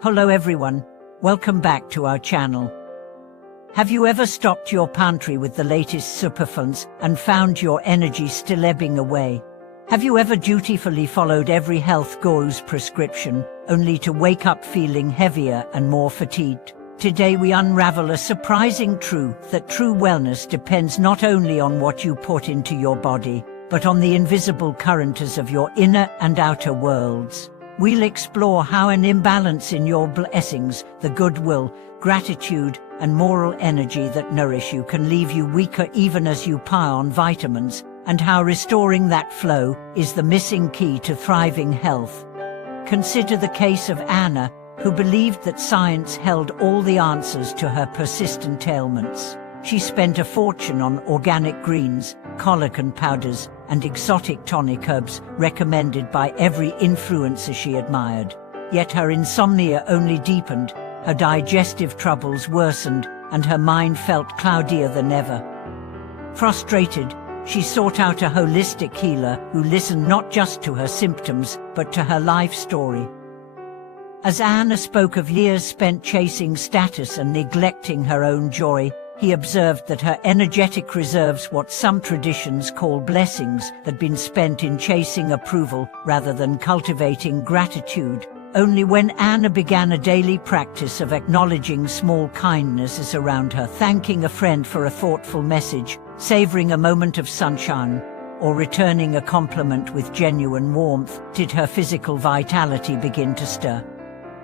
Hello everyone, welcome back to our channel. Have you ever stocked your pantry with the latest superfoods and found your energy still ebbing away? Have you ever dutifully followed every health guru's prescription, only to wake up feeling heavier and more fatigued? Today we unravel a surprising truth that true wellness depends not only on what you put into your body, but on the invisible currents of your inner and outer worlds. We'll explore how an imbalance in your blessings, the goodwill, gratitude, and moral energy that nourish you can leave you weaker even as you pile on vitamins, and how restoring that flow is the missing key to thriving health. Consider the case of Anna, who believed that science held all the answers to her persistent ailments. She spent a fortune on organic greens, collagen powders, and exotic tonic herbs recommended by every influencer she admired. Yet her insomnia only deepened, her digestive troubles worsened, and her mind felt cloudier than ever. Frustrated, she sought out a holistic healer who listened not just to her symptoms, but to her life story. As Anna spoke of years spent chasing status and neglecting her own joy, he observed that her energetic reserves, what some traditions call blessings, had been spent in chasing approval rather than cultivating gratitude. Only when Anna began a daily practice of acknowledging small kindnesses around her, thanking a friend for a thoughtful message, savoring a moment of sunshine, or returning a compliment with genuine warmth, did her physical vitality begin to stir.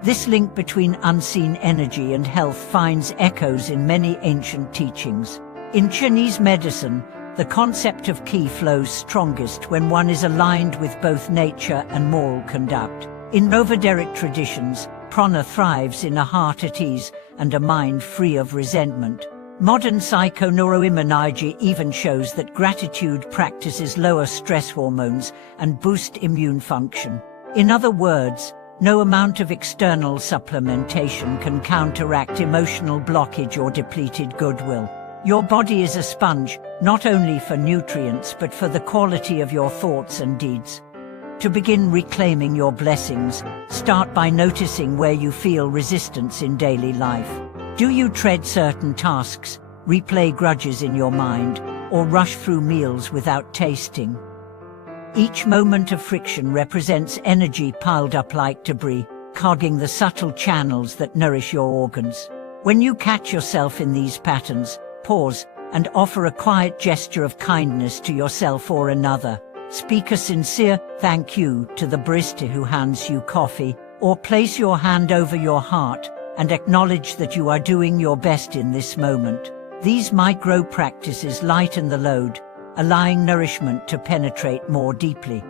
This link between unseen energy and health finds echoes in many ancient teachings. In Chinese medicine, the concept of qi flows strongest when one is aligned with both nature and moral conduct. In Novaderic traditions, prana thrives in a heart at ease and a mind free of resentment. Modern psychoneuroimmunology even shows that gratitude practices lower stress hormones and boost immune function. In other words, no amount of external supplementation can counteract emotional blockage or depleted goodwill. Your body is a sponge, not only for nutrients but for the quality of your thoughts and deeds. To begin reclaiming your blessings, start by noticing where you feel resistance in daily life. Do you tread certain tasks, replay grudges in your mind, or rush through meals without tasting? Each moment of friction represents energy piled up like debris, clogging the subtle channels that nourish your organs. When you catch yourself in these patterns, pause and offer a quiet gesture of kindness to yourself or another. Speak a sincere thank you to the barista who hands you coffee, or place your hand over your heart and acknowledge that you are doing your best in this moment. These micro practices lighten the load, allowing nourishment to penetrate more deeply.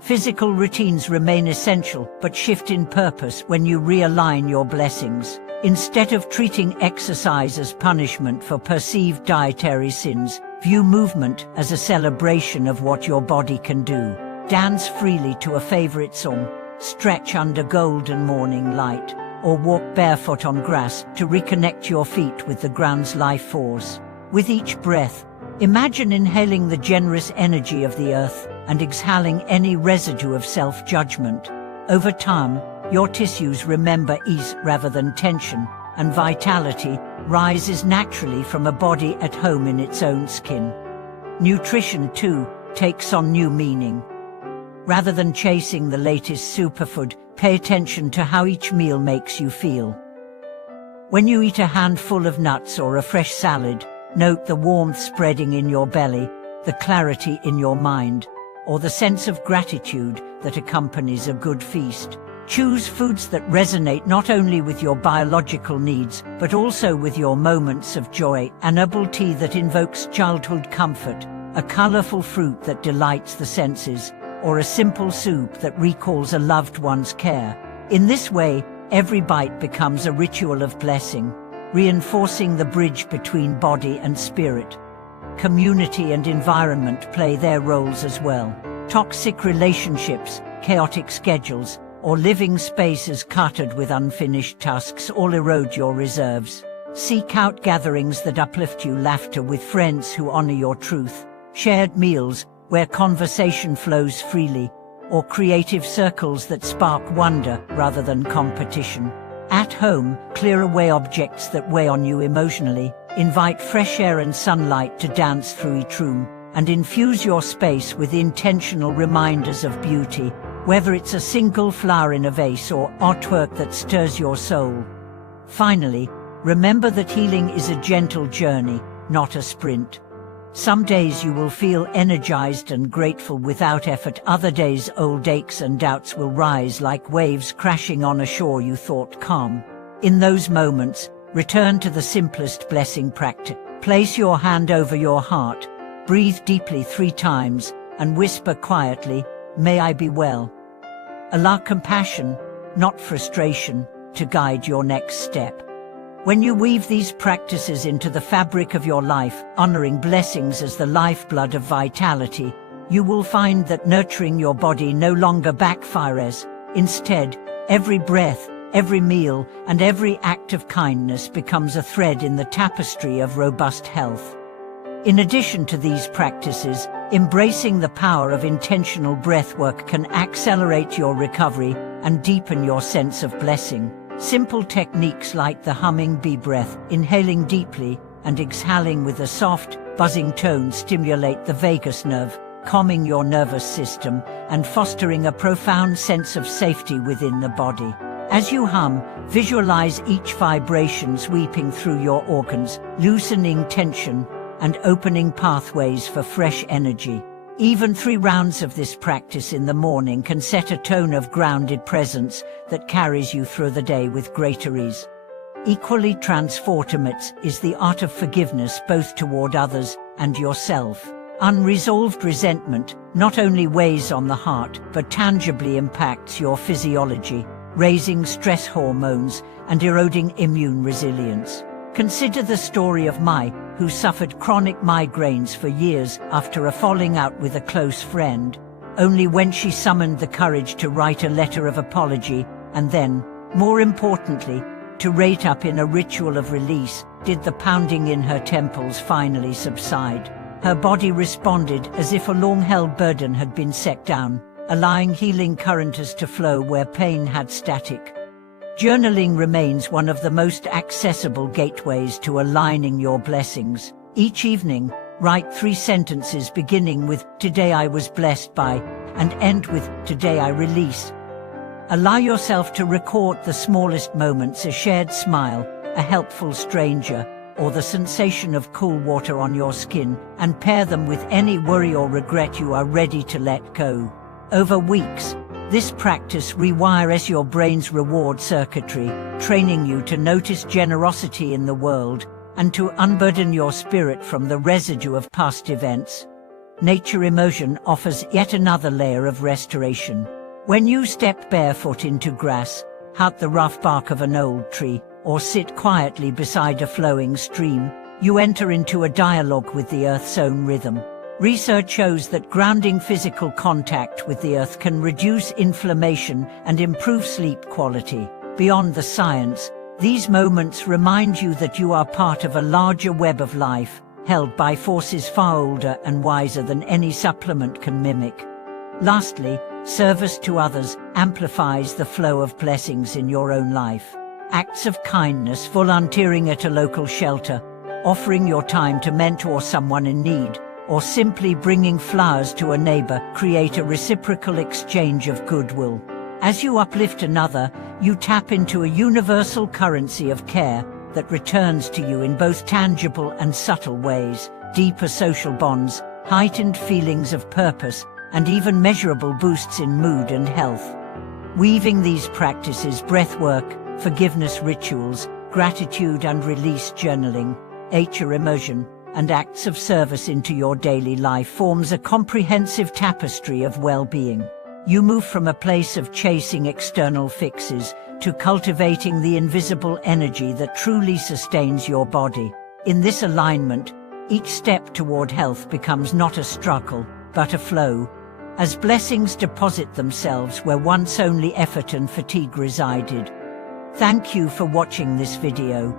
Physical routines remain essential but shift in purpose when you realign your blessings. Instead of treating exercise as punishment for perceived dietary sins, view movement as a celebration of what your body can do. Dance freely to a favorite song, stretch under golden morning light, or walk barefoot on grass to reconnect your feet with the ground's life force. With each breath, imagine inhaling the generous energy of the earth and exhaling any residue of self-judgment. Over time, your tissues remember ease rather than tension, and vitality rises naturally from a body at home in its own skin. Nutrition, too, takes on new meaning. Rather than chasing the latest superfood, pay attention to how each meal makes you feel. When you eat a handful of nuts or a fresh salad, note the warmth spreading in your belly, the clarity in your mind, or the sense of gratitude that accompanies a good feast. Choose foods that resonate not only with your biological needs, but also with your moments of joy. An herbal tea that invokes childhood comfort, a colorful fruit that delights the senses, or a simple soup that recalls a loved one's care. In this way, every bite becomes a ritual of blessing, reinforcing the bridge between body and spirit. Community and environment play their roles as well. Toxic relationships, chaotic schedules, or living spaces cluttered with unfinished tasks all erode your reserves. Seek out gatherings that uplift you, laughter with friends who honor your truth, shared meals where conversation flows freely, or creative circles that spark wonder rather than competition. At home, clear away objects that weigh on you emotionally, invite fresh air and sunlight to dance through each room, and infuse your space with intentional reminders of beauty, whether it's a single flower in a vase or artwork that stirs your soul. Finally, remember that healing is a gentle journey, not a sprint. Some days you will feel energized and grateful without effort. Other days old aches and doubts will rise like waves crashing on a shore you thought calm. In those moments, return to the simplest blessing practice. Place your hand over your heart, breathe deeply 3 times, and whisper quietly, "May I be well." Allow compassion, not frustration, to guide your next step. When you weave these practices into the fabric of your life, honoring blessings as the lifeblood of vitality, you will find that nurturing your body no longer backfires. Instead, every breath, every meal, and every act of kindness becomes a thread in the tapestry of robust health. In addition to these practices, embracing the power of intentional breathwork can accelerate your recovery and deepen your sense of blessing. Simple techniques like the humming bee breath, inhaling deeply and exhaling with a soft, buzzing tone stimulate the vagus nerve, calming your nervous system and fostering a profound sense of safety within the body. As you hum, visualize each vibration sweeping through your organs, loosening tension and opening pathways for fresh energy. Even 3 rounds of this practice in the morning can set a tone of grounded presence that carries you through the day with greater ease. Equally transformative is the art of forgiveness, both toward others and yourself. Unresolved resentment not only weighs on the heart, but tangibly impacts your physiology, raising stress hormones and eroding immune resilience. Consider the story of Mai, who suffered chronic migraines for years after a falling out with a close friend. Only when she summoned the courage to write a letter of apology, and then, more importantly, to rate up in a ritual of release, did the pounding in her temples finally subside. Her body responded as if a long-held burden had been set down, allowing healing currents to flow where pain had static. Journaling remains one of the most accessible gateways to aligning your blessings. Each evening, write 3 sentences beginning with "Today I was blessed by" and end with "Today I release." Allow yourself to record the smallest moments, a shared smile, a helpful stranger, or the sensation of cool water on your skin, and pair them with any worry or regret you are ready to let go. Over weeks, this practice rewires your brain's reward circuitry, training you to notice generosity in the world and to unburden your spirit from the residue of past events. Nature immersion offers yet another layer of restoration. When you step barefoot into grass, hug the rough bark of an old tree, or sit quietly beside a flowing stream, you enter into a dialogue with the Earth's own rhythm. Research shows that grounding physical contact with the earth can reduce inflammation and improve sleep quality. Beyond the science, these moments remind you that you are part of a larger web of life, held by forces far older and wiser than any supplement can mimic. Lastly, service to others amplifies the flow of blessings in your own life. Acts of kindness, volunteering at a local shelter, offering your time to mentor someone in need, or simply bringing flowers to a neighbor, create a reciprocal exchange of goodwill. As you uplift another, you tap into a universal currency of care that returns to you in both tangible and subtle ways: deeper social bonds, heightened feelings of purpose, and even measurable boosts in mood and health. Weaving these practices, breathwork, forgiveness rituals, gratitude and release journaling, nature immersion, and acts of service into your daily life forms a comprehensive tapestry of well-being. You move from a place of chasing external fixes to cultivating the invisible energy that truly sustains your body. In this alignment, each step toward health becomes not a struggle, but a flow, as blessings deposit themselves where once only effort and fatigue resided. Thank you for watching this video.